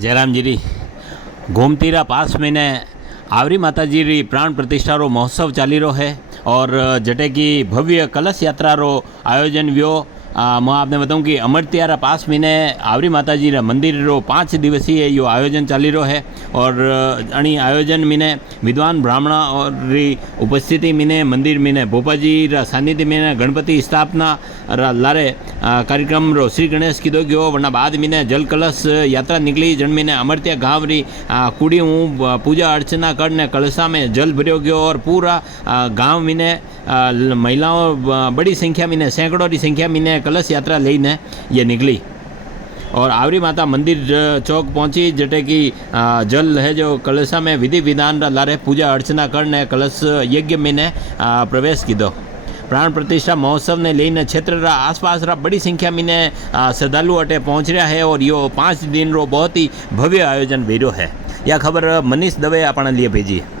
जयराम जी री गोमतीरा पास महीने आवरी माता जी री प्राण प्रतिष्ठा रो महोत्सव चाली रो है और जटे की भव्य कलश यात्रा रो आयोजन व्यो। मैं आपने बताऊँ कि अमरतियारा पास महीने आवरी माता जी रा मंदिर रो 5 दिवसीय यो आयोजन चाली रो है और अणी आयोजन मीने विद्वान ब्राह्मण और री उपस्थिति मीने मंदिर मीने भोपाजी रा सानिध्य मीने गणपति स्थापना लारे कार्यक्रम रो श्री गणेश कीधो गयो वरना बाद मीने जल कलश यात्रा निकली जन मीने अमरतिया गाँव री कुड़ी हूँ पूजा अर्चना करने कलशा में जल भर्यो गयो और पूरा गाँव मीने महिलाओं बड़ी संख्या में सैकड़ों की संख्या में कलश यात्रा लेने ये निकली और आवरी माता मंदिर चौक पहुंची जटे की जल है जो कलशा में विधि विधान लारे पूजा अर्चना करने कलश यज्ञ में प्रवेश कीधो। प्राण प्रतिष्ठा महोत्सव ने लेने क्षेत्र रा आसपास रा बड़ी संख्या में श्रद्धालु अटे पहुंच रहा है और यो 5 दिन रो बहुत ही भव्य आयोजन भेजो है। यह खबर मनीष दवे अपने लिए भेजी है।